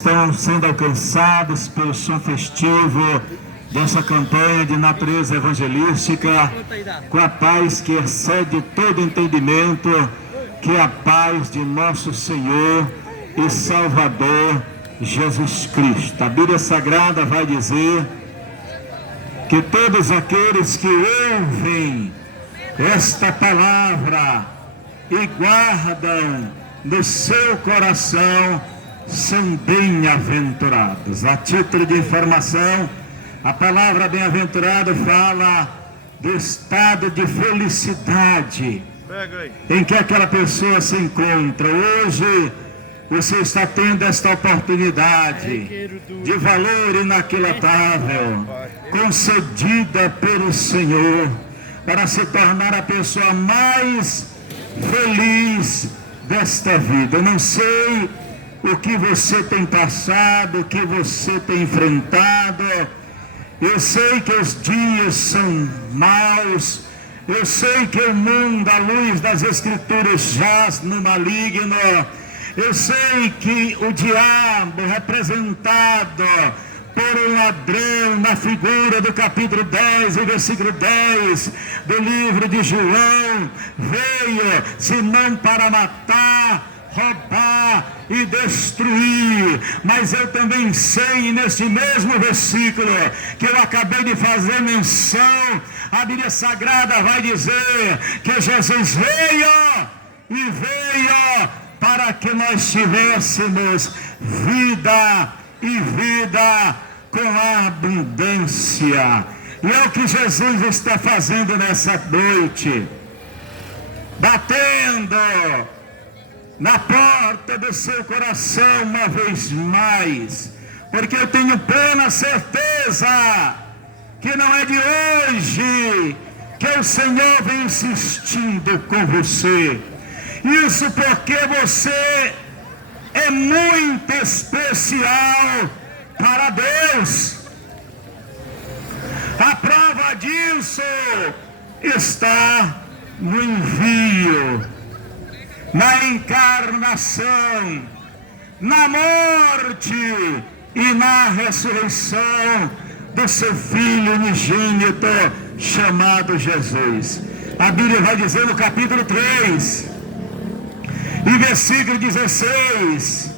Estão sendo alcançados pelo som festivo dessa campanha de natureza evangelística, com a paz que excede todo entendimento, que é a paz de nosso Senhor e Salvador Jesus Cristo. A Bíblia Sagrada vai dizer que todos aqueles que ouvem esta palavra e guardam no seu coração são bem-aventurados. A título de informação, a palavra bem-aventurado fala do estado de felicidade em que aquela pessoa se encontra. Hoje você está tendo esta oportunidade de valor inaquilatável, concedida pelo Senhor, para se tornar a pessoa mais feliz desta vida. Eu não sei o que você tem passado, o que você tem enfrentado. Eu sei que os dias são maus, eu sei que o mundo, à luz das Escrituras, jaz no maligno. Eu sei que o diabo, representado por um ladrão na figura do capítulo 10 e versículo 10 do livro de João, veio senão para matar, roubar e destruir. Mas eu também sei, neste mesmo versículo que eu acabei de fazer menção, a Bíblia Sagrada vai dizer que Jesus veio e veio para que nós tivéssemos vida e vida com abundância. E é o que Jesus está fazendo nessa noite, batendo na porta do seu coração uma vez mais, porque eu tenho plena certeza que não é de hoje que o Senhor vem insistindo com você. Isso porque você é muito especial para Deus. A prova disso está no envio, na encarnação, na morte e na ressurreição do seu Filho unigênito chamado Jesus. A Bíblia vai dizer no capítulo 3 e versículo 16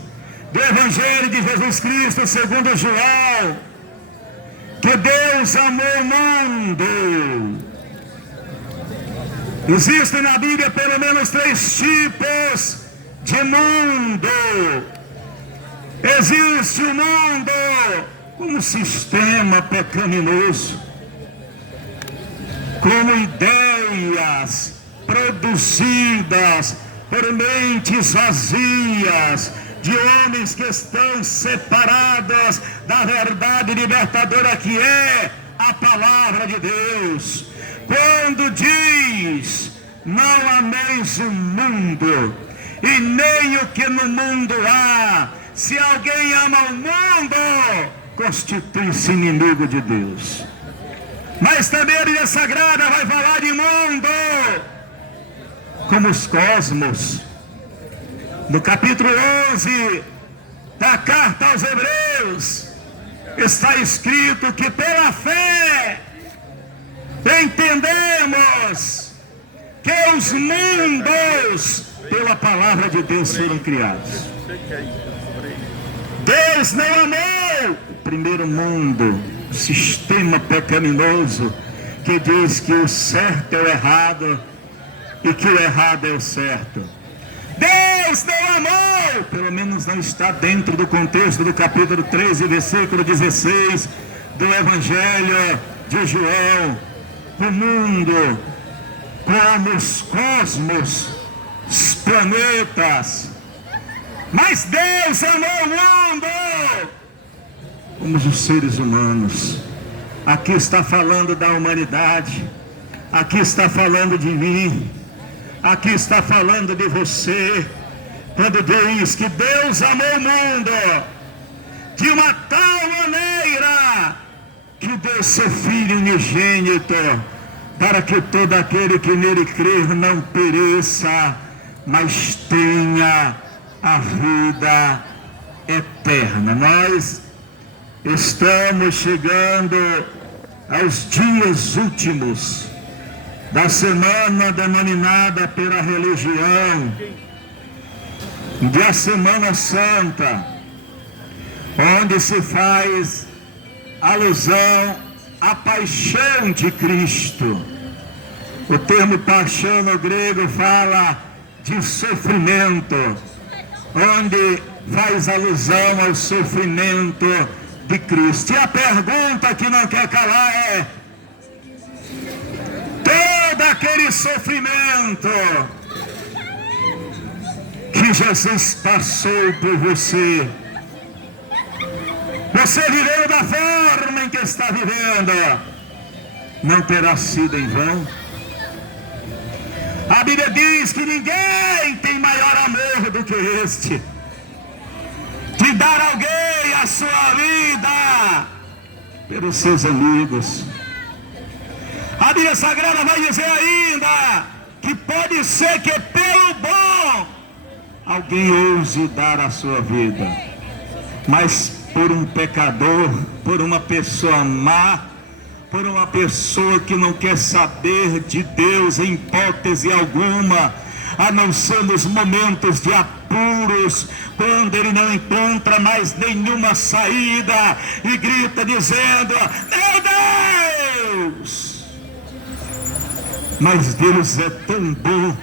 do Evangelho de Jesus Cristo segundo João, que Deus amou o mundo. Existem na Bíblia pelo menos 3 tipos de mundo. Existe o mundo como sistema pecaminoso, como ideias produzidas por mentes vazias, de homens que estão separados da verdade libertadora que é a palavra de Deus. Quando diz, não ameis o mundo, e nem o que no mundo há, se alguém ama o mundo, constitui-se inimigo de Deus. Mas também a Bíblia Sagrada vai falar de mundo como os cosmos. No capítulo 11 da carta aos Hebreus, está escrito que pela fé entendemos que os mundos pela palavra de Deus foram criados. Deus não amou o primeiro mundo, o sistema pecaminoso que diz que o certo é o errado e que o errado é o certo. Deus não amou, pelo menos não está dentro do contexto do capítulo 13, versículo 16 do Evangelho de João, o mundo como os cosmos, os planetas. Mas Deus amou o mundo como os seres humanos. Aqui está falando da humanidade, aqui está falando de mim, aqui está falando de você, quando diz que Deus amou o mundo de uma tal maneira que deu seu Filho unigênito, para que todo aquele que nele crer não pereça, mas tenha a vida eterna. Nós estamos chegando aos dias últimos da semana denominada pela religião de a Semana Santa, onde se faz alusão à paixão de Cristo. O termo paixão no grego fala de sofrimento, onde faz alusão ao sofrimento de Cristo. E a pergunta que não quer calar é: todo aquele sofrimento que Jesus passou por você, você viveu da forma em que está vivendo, não terá sido em vão? A Bíblia diz que ninguém tem maior amor do que este, de dar a alguém a sua vida pelos seus amigos. A Bíblia Sagrada vai dizer ainda que pode ser que pelo bom alguém ouse dar a sua vida, mas por um pecador, por uma pessoa má, por uma pessoa que não quer saber de Deus em hipótese alguma, a não ser nos momentos de apuros, quando ele não encontra mais nenhuma saída e grita dizendo: meu Deus! Mas Deus é tão bom.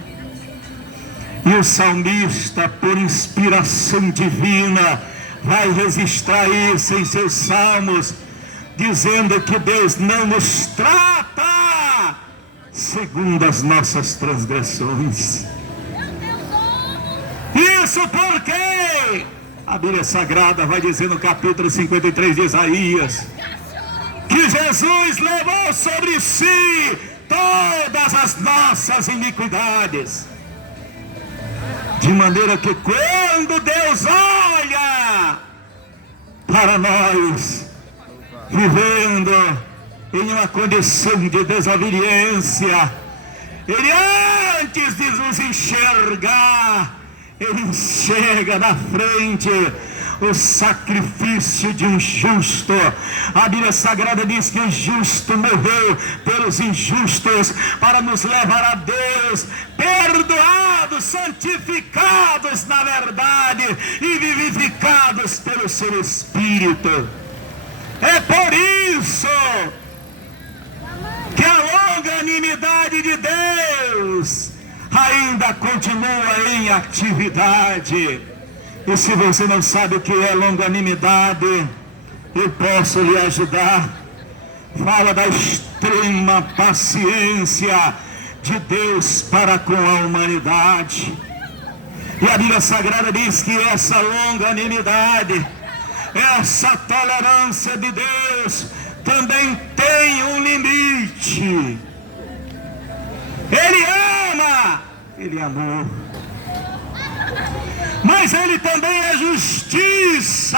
E o salmista, por inspiração divina, vai registrar isso em seus salmos, dizendo que Deus não nos trata segundo as nossas transgressões. Isso porque a Bíblia Sagrada vai dizer no capítulo 53 de Isaías que Jesus levou sobre si todas as nossas iniquidades, de maneira que quando Deus olha para nós vivendo em uma condição de desobediência, Ele, antes de nos enxergar, Ele enxerga na frente o sacrifício de um justo. A Bíblia Sagrada diz que o justo morreu pelos injustos para nos levar a Deus, perdoados, santificados na verdade e vivificados pelo seu Espírito. É por isso que a longanimidade de Deus ainda continua em atividade. E se você não sabe o que é longanimidade, eu posso lhe ajudar. Fala da extrema paciência de Deus para com a humanidade. E a Bíblia Sagrada diz que essa longanimidade, essa tolerância de Deus também tem um limite. Ele ama, Ele amou, mas Ele também é justiça.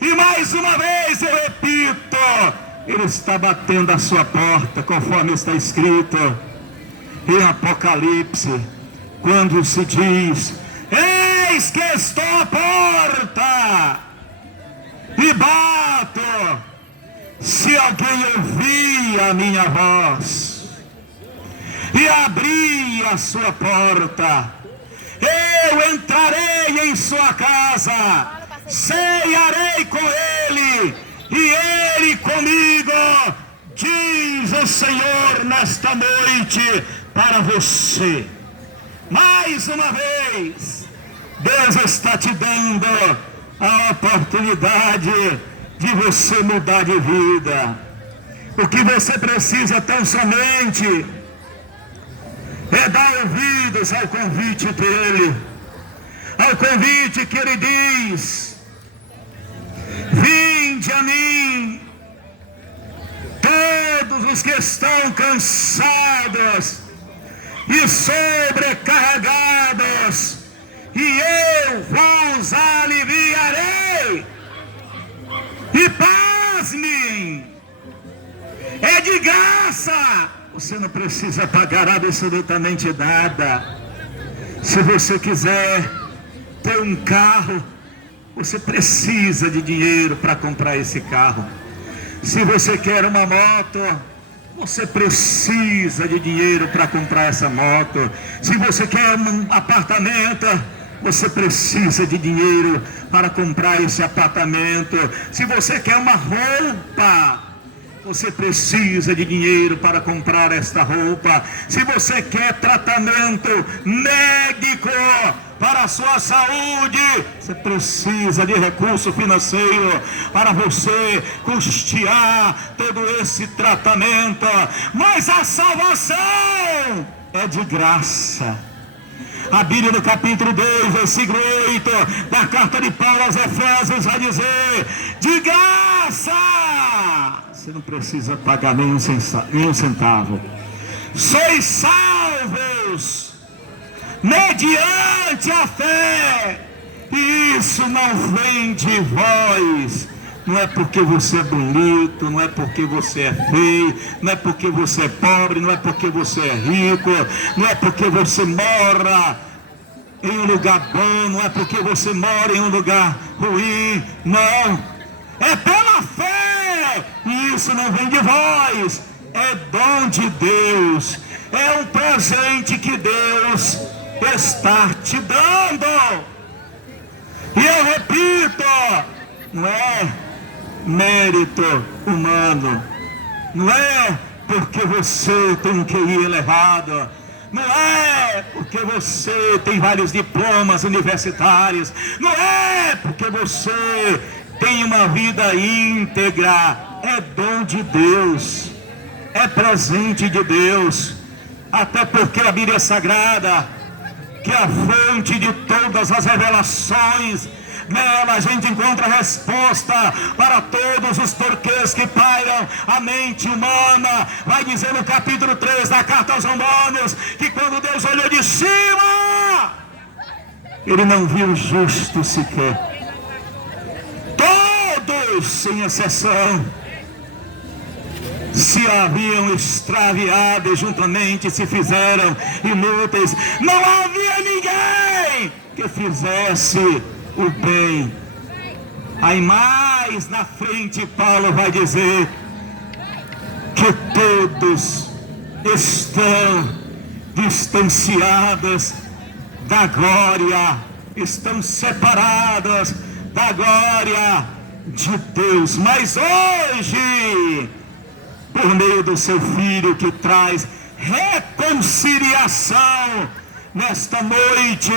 E mais uma vez eu repito, Ele está batendo a sua porta, conforme está escrito em Apocalipse, quando se diz: eis que estou à porta e bato. Se alguém ouvir a minha voz e abrir a sua porta, eu entrarei em sua casa, cearei com ele e ele comigo, diz o Senhor nesta noite para você. Mais uma vez, Deus está te dando a oportunidade de você mudar de vida. O que você precisa tão somente é dar ouvidos ao convite dele, ao convite que ele diz: vinde a mim, todos os que estão cansados e sobrecarregados, e eu vos aliviarei. E pasmem, é de graça. Você não precisa pagar absolutamente nada. Se você quiser ter um carro, você precisa de dinheiro para comprar esse carro. Se você quer uma moto, você precisa de dinheiro para comprar essa moto. Se você quer um apartamento, você precisa de dinheiro para comprar esse apartamento. Se você quer uma roupa, você precisa de dinheiro para comprar esta roupa. Se você quer tratamento médico para a sua saúde, você precisa de recurso financeiro para você custear todo esse tratamento. Mas a salvação é de graça. A Bíblia no capítulo 2, versículo 8 da carta de Paulo aos Efésios vai dizer: de graça, você não precisa pagar nenhum centavo. Sois salvos mediante a fé, e isso não vem de vós. Não é porque você é bonito, não é porque você é feio, não é porque você é pobre, não é porque você é rico, não é porque você mora em um lugar bom, não é porque você mora em um lugar ruim, não. É pela fé, e isso não vem de vós, é dom de Deus, é um presente que Deus está te dando. E eu repito, não é mérito humano, não é porque você tem um QI elevado, não é porque você tem vários diplomas universitários, não é porque você tem uma vida íntegra, é dom de Deus, é presente de Deus. Até porque a Bíblia Sagrada, que é a fonte de todas as revelações, nela a gente encontra a resposta para todos os porquês que pairam a mente humana. Vai dizer no capítulo 3 da carta aos Romanos, que quando Deus olhou de cima, Ele não viu justo sequer. Todos, sem exceção, se haviam extraviado e juntamente se fizeram inúteis. Não havia ninguém que fizesse o bem. Aí mais na frente Paulo vai dizer que todos estão distanciados da glória, estão separados da glória de Deus. Mas hoje, por meio do seu Filho que traz reconciliação nesta noite,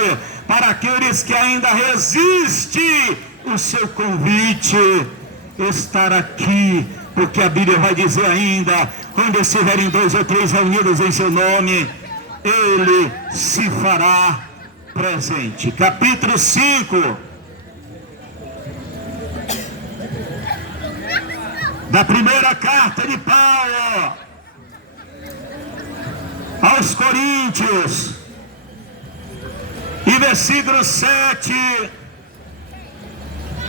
para aqueles que ainda resistem o seu convite, estar aqui, porque a Bíblia vai dizer ainda, quando estiverem 2 ou 3 reunidos em seu nome, Ele se fará presente. Capítulo 5 da primeira carta de Paulo aos Coríntios, e versículo 7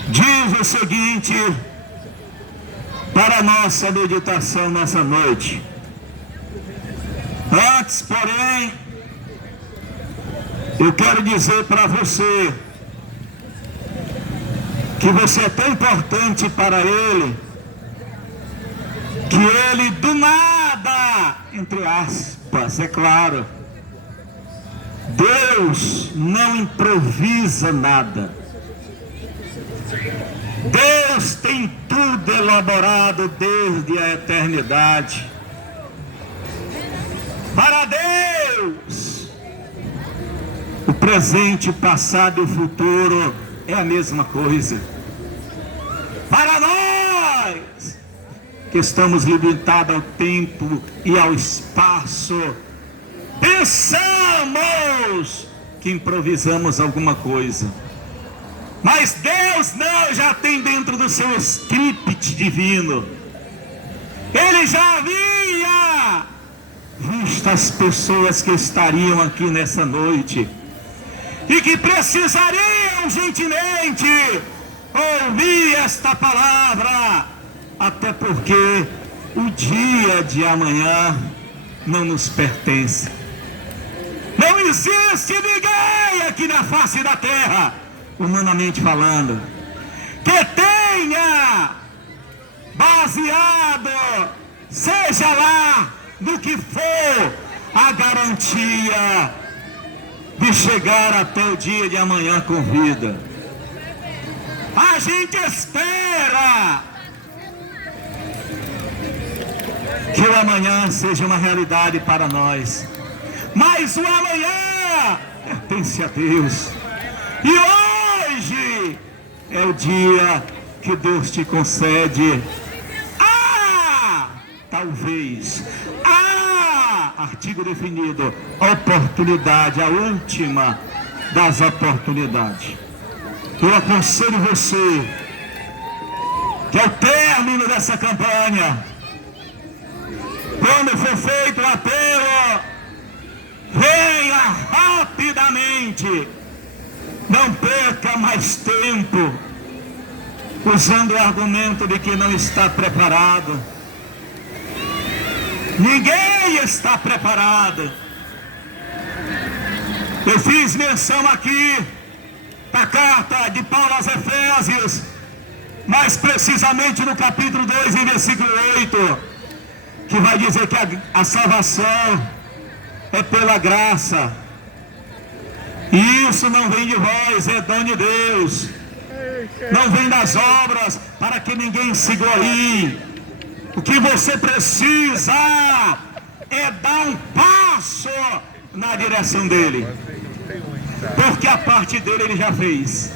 diz o seguinte, para a nossa meditação nessa noite: antes, porém, eu quero dizer para você que você é tão importante para Ele, que Ele do nada, entre aspas, é claro, Deus não improvisa nada. Deus tem tudo elaborado desde a eternidade. Para Deus, o presente, o passado e o futuro é a mesma coisa. Para nós, que estamos limitados ao tempo e ao espaço, pensamos que improvisamos alguma coisa. Mas Deus não, já tem dentro do seu script divino. Ele já havia visto as pessoas que estariam aqui nessa noite e que precisariam gentilmente ouvir esta palavra, até porque o dia de amanhã não nos pertence. Não existe ninguém aqui na face da terra, humanamente falando, baseado, seja lá no que for, a garantia de chegar até o dia de amanhã com vida. A gente espera que o amanhã seja uma realidade para nós, mas o amanhã pertence a Deus. E hoje é o dia que Deus te concede. Talvez, artigo definido, oportunidade, a última das oportunidades. Eu aconselho você que ao término dessa campanha, quando for feito o apelo, venha rapidamente, não perca mais tempo usando o argumento de que não está preparado. Ninguém está preparado. Eu fiz menção aqui da carta de Paulo aos Efésios, mais precisamente no capítulo 2, em versículo 8, que vai dizer que a salvação é pela graça, e isso não vem de vós, é dom de Deus, não vem das obras, para que ninguém se glorie. O que você precisa é dar um passo na direção dele, porque a parte dele ele já fez.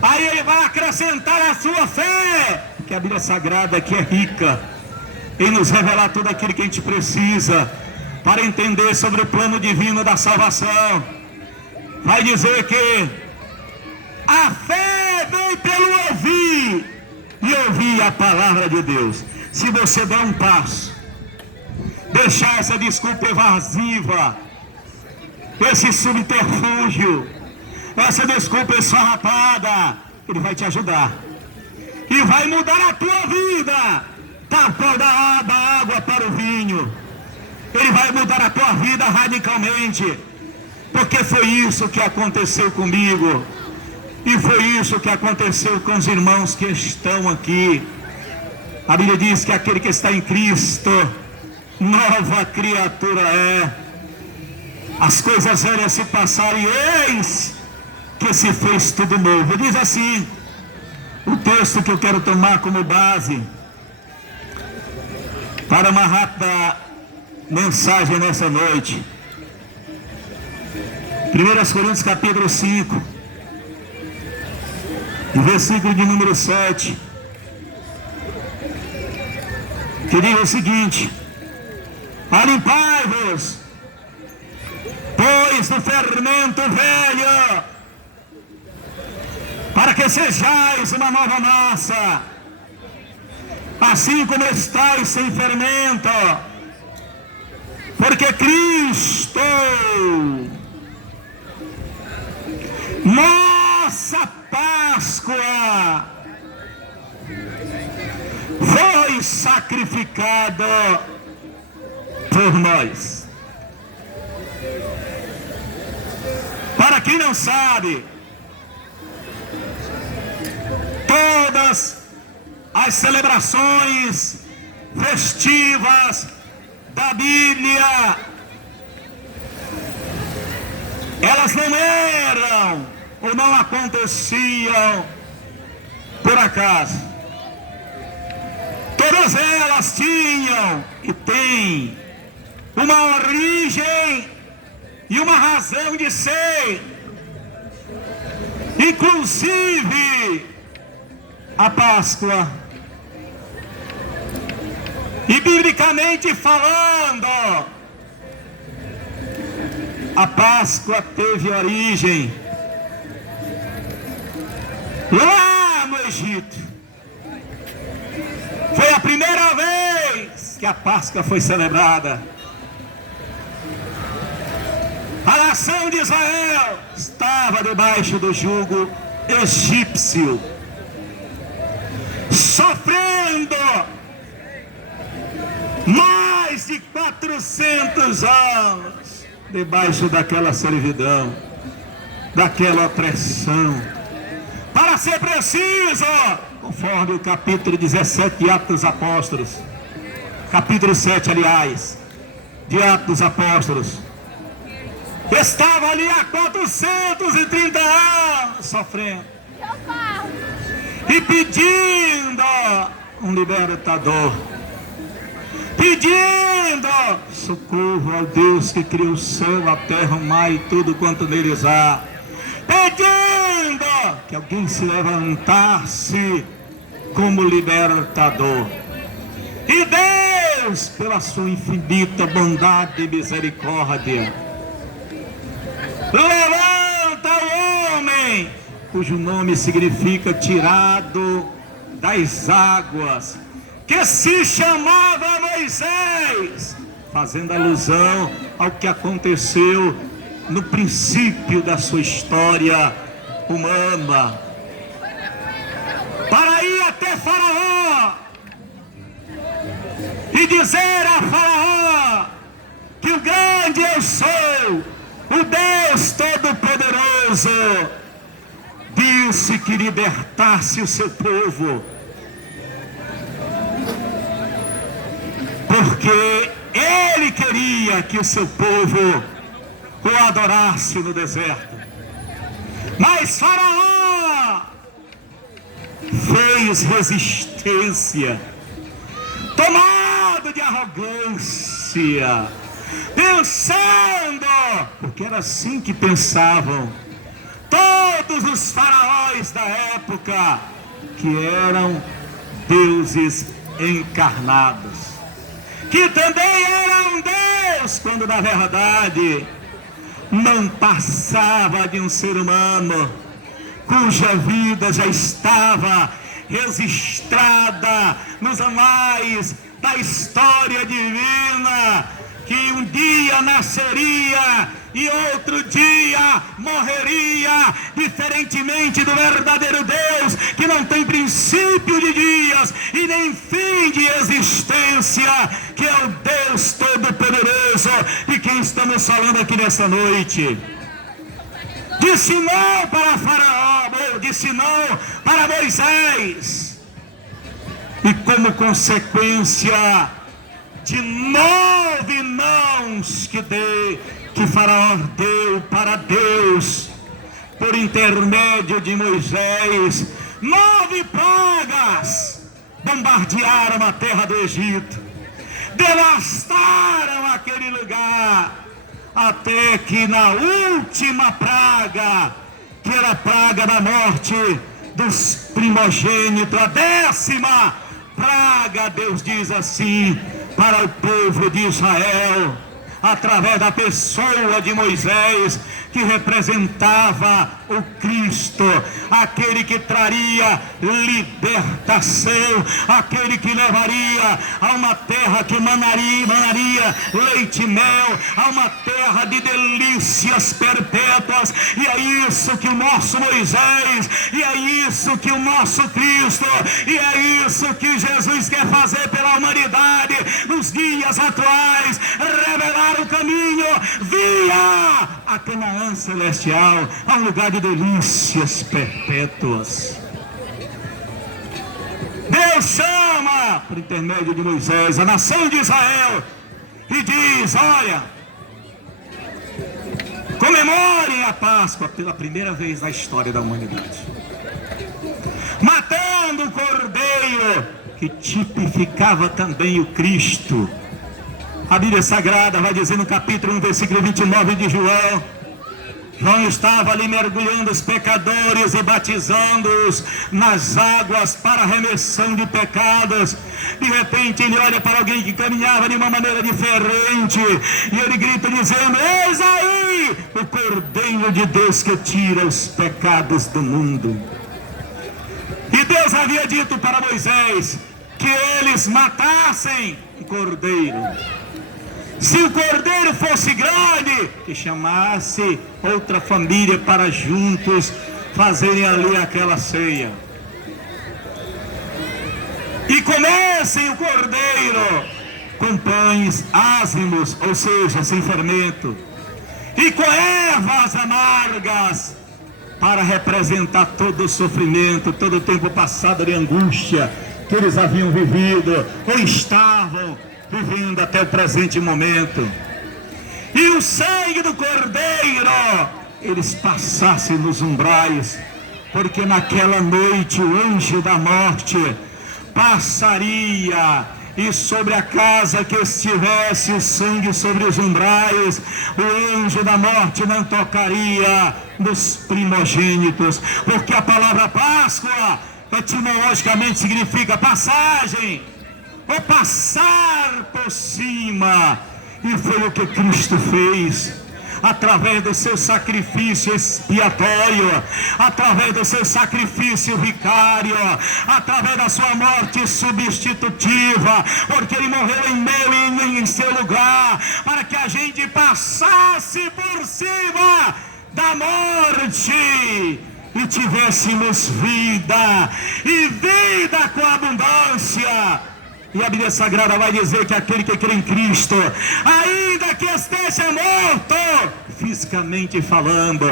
Aí ele vai acrescentar a sua fé, que a Bíblia Sagrada aqui é rica em nos revelar tudo aquilo que a gente precisa para entender sobre o plano divino da salvação. Vai dizer que a fé vem pelo ouvir, e ouvir a palavra de Deus. Se você der um passo, deixar essa desculpa evasiva, esse subterfúgio, essa desculpa esfarrapada, ele vai te ajudar e vai mudar a tua vida da água para o vinho. Ele vai mudar a tua vida radicalmente, porque foi isso que aconteceu comigo, e foi isso que aconteceu com os irmãos que estão aqui. A Bíblia diz que aquele que está em Cristo, nova criatura é. As coisas velhas se passaram e eis que se fez tudo novo. Diz assim, o texto que eu quero tomar como base para uma rápida mensagem nessa noite. 1 Coríntios capítulo 5, versículo de número 7. Que diz o seguinte: alimpai-vos, pois do fermento velho, para que sejais uma nova massa, assim como estáis sem fermento, porque Cristo, nossa Páscoa, foi sacrificado por nós. Para quem não sabe, todas as celebrações festivas da Bíblia, elas não eram ou não aconteciam por acaso. Todas elas tinham e têm uma origem e uma razão de ser. Inclusive a Páscoa. E biblicamente falando, a Páscoa teve origem lá no Egito. Foi a primeira vez que a Páscoa foi celebrada. A nação de Israel estava debaixo do jugo egípcio, sofrendo mais de 400 anos debaixo daquela servidão, daquela opressão, para ser preciso, conforme o capítulo 17 de Atos dos Apóstolos, capítulo 7, aliás, de Atos dos Apóstolos, estava ali há 430 anos sofrendo e pedindo um libertador, pedindo socorro ao Deus que criou o céu, a terra, o mar e tudo quanto neles há, pedindo que alguém se levantasse como libertador. E Deus, pela sua infinita bondade e misericórdia, levanta o homem, cujo nome significa tirado das águas, que se chamava Moisés, fazendo alusão ao que aconteceu no princípio da sua história humana, para ir até Faraó e dizer a Faraó que o grande eu sou, o Deus Todo-Poderoso, disse que libertasse o seu povo, porque ele queria que o seu povo o adorasse no deserto. Mas Faraó fez resistência, tomado de arrogância, pensando, porque era assim que pensavam todos os faraós da época, que eram deuses encarnados, que também eram Deus, quando na verdade não passava de um ser humano cuja vida já estava registrada nos anais da história divina, que um dia nasceria e outro dia morreria, diferentemente do verdadeiro Deus, que não tem princípio de dias e nem fim de existência, que é o Deus Todo-Poderoso, de quem estamos falando aqui nessa noite. Disse não para Faraó, disse não para Moisés, e como consequência de 9 nãos que Faraó deu para Deus por intermédio de Moisés, 9 pragas bombardearam a terra do Egito, devastaram aquele lugar, até que na última praga, que era a praga da morte dos primogênitos, a 10ª praga, Deus diz assim para o povo de Israel, através da pessoa de Moisés, que representava o Cristo, aquele que traria libertação, aquele que levaria a uma terra que manaria leite e mel, a uma terra de delícias perpétuas. E é isso que o nosso Moisés, e é isso que o nosso Cristo, e é isso que Jesus quer fazer pela humanidade nos dias atuais, revelar o caminho via a Canaã celestial, a um lugar de delícias perpétuas. Deus chama, por intermédio de Moisés, a nação de Israel e diz: olha, comemorem a Páscoa pela primeira vez na história da humanidade, matando o cordeiro que tipificava também o Cristo. A Bíblia Sagrada vai dizer no capítulo 1, versículo 29 de João, João estava ali mergulhando os pecadores e batizando-os nas águas para a remissão de pecados. De repente ele olha para alguém que caminhava de uma maneira diferente e ele grita dizendo: eis aí o Cordeiro de Deus que tira os pecados do mundo. E Deus havia dito para Moisés que eles matassem o cordeiro. Se o cordeiro fosse grande, que chamasse outra família para juntos fazerem ali aquela ceia. E comessem o cordeiro com pães ázimos, ou seja, sem fermento, e com ervas amargas, para representar todo o sofrimento, todo o tempo passado de angústia que eles haviam vivido ou estavam vivendo até o presente momento. E o sangue do Cordeiro eles passassem nos umbrais, porque naquela noite o anjo da morte passaria, e sobre a casa que estivesse o sangue sobre os umbrais, o anjo da morte não tocaria nos primogênitos, porque a palavra Páscoa etimologicamente significa passagem, ou passar por cima, e foi o que Cristo fez. Através do seu sacrifício expiatório, através do seu sacrifício vicário, através da sua morte substitutiva, porque ele morreu em meu e em seu lugar, para que a gente passasse por cima da morte e tivéssemos vida, e vida com abundância. E a Bíblia Sagrada vai dizer que aquele que crê em Cristo, ainda que esteja morto, fisicamente falando,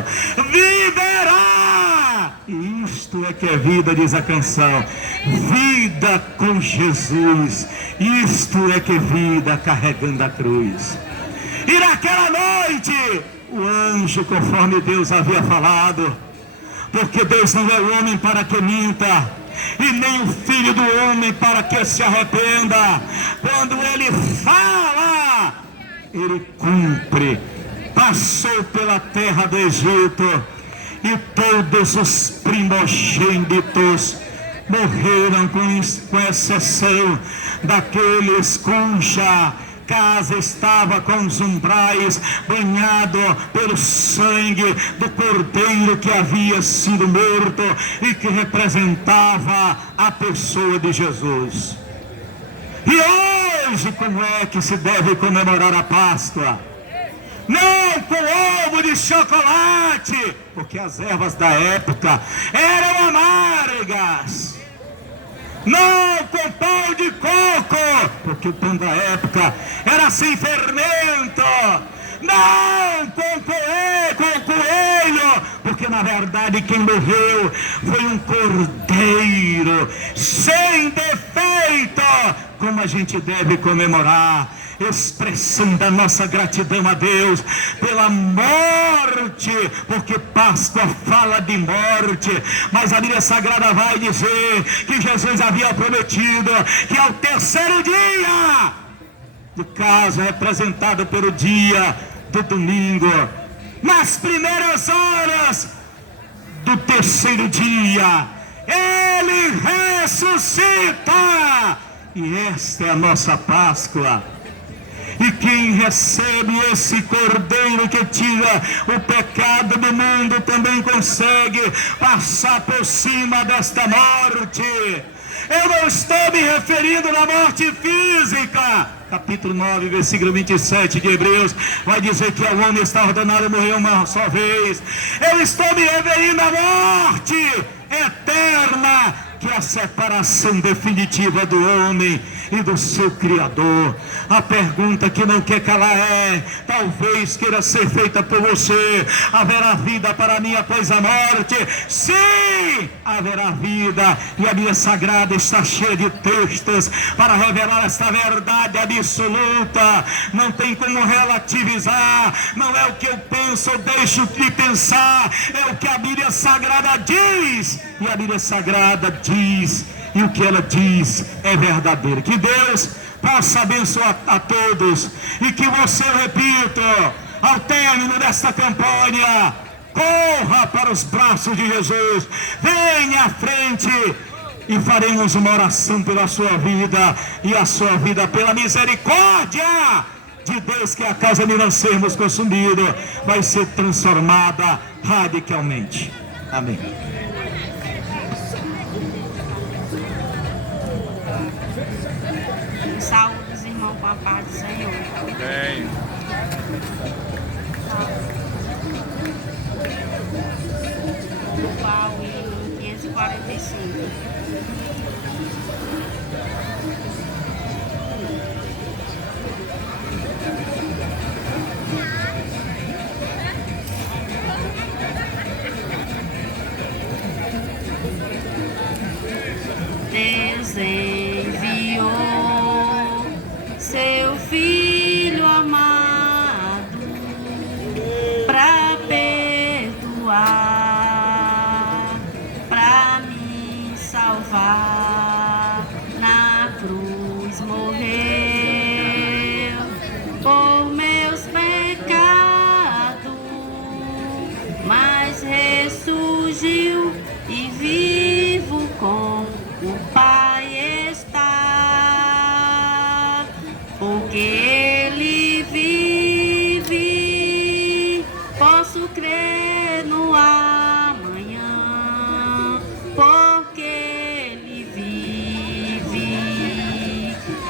viverá. E isto é que é vida, diz a canção. Vida com Jesus. Isto é que é vida carregando a cruz. E naquela noite, o anjo, conforme Deus havia falado, porque Deus não é homem para que minta, e nem o filho do homem para que se arrependa. Quando ele fala, ele cumpre. Passou pela terra do Egito, e todos os primogênitos morreram, com exceção daqueles cuja casa estava com os umbrais banhado pelo sangue do Cordeiro que havia sido morto e que representava a pessoa de Jesus. E hoje, como é que se deve comemorar a Páscoa? Não com ovo de chocolate, porque as ervas da época eram amargas. Não com pão de coco, porque o pão da época era sem fermento. Não com coelho, porque na verdade quem morreu foi um cordeiro sem defeito, como a gente deve comemorar, expressando a nossa gratidão a Deus pela morte, porque Páscoa fala de morte, mas a Bíblia Sagrada vai dizer que Jesus havia prometido que ao terceiro dia, no caso representado pelo dia do domingo, nas primeiras horas do terceiro dia, ele ressuscita, e esta é a nossa Páscoa. E quem recebe esse Cordeiro que tira o pecado do mundo também consegue passar por cima desta morte. Eu não estou me referindo na morte física. Capítulo 9, versículo 27 de Hebreus vai dizer que o homem está ordenado a morrer uma só vez. Eu estou me referindo à morte eterna, que é a separação definitiva do homem e do seu Criador. A pergunta que não quer calar é, talvez queira ser feita por você: haverá vida para mim após a morte? Sim, haverá vida, e a Bíblia Sagrada está cheia de textos para revelar esta verdade absoluta. Não tem como relativizar, não é o que eu penso ou deixo de pensar, é o que a Bíblia Sagrada diz, e a Bíblia Sagrada diz, e o que ela diz é verdadeiro. Que Deus possa abençoar a todos, e que você, eu repito, ao término desta campanha, corra para os braços de Jesus, venha à frente e faremos uma oração pela sua vida, e a sua vida pela misericórdia de Deus, que é a causa de não sermos consumidos, vai ser transformada radicalmente. Amém. Saúde os irmãos com a paz do Senhor. Amém. Qual em 545. Deus enviou seu Filho amado para perdoar, para me salvar. Na cruz morreu por meus pecados, mas ressurgiu e vivo com o Pai está, porque Ele vive. Posso crer no amanhã, porque Ele vive.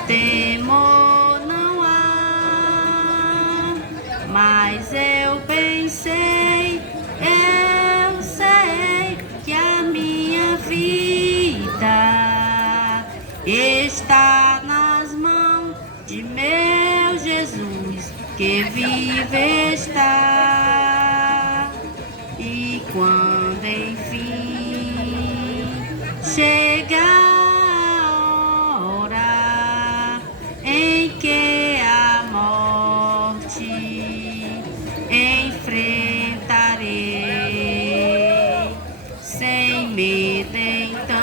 Temor não há, mas eu pensei, eu sei que a minha vida está nas mãos de meu Jesus, que vive está. E quando enfim chegar a hora em que a morte enfrentarei, sem medo então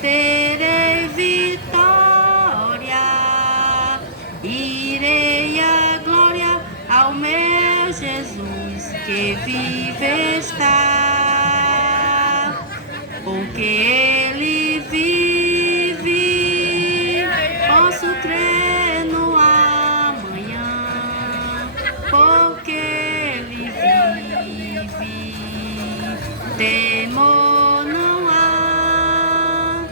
terei vitória, irei a glória ao meu Jesus, que vive está, porque Ele vive. Posso crer no amanhã, porque Ele vive. Temor não há,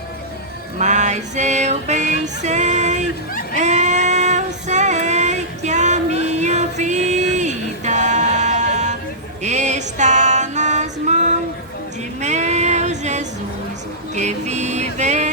mas eu bem sei, eu sei que a minha vida está nas mãos de meu Jesus, que vive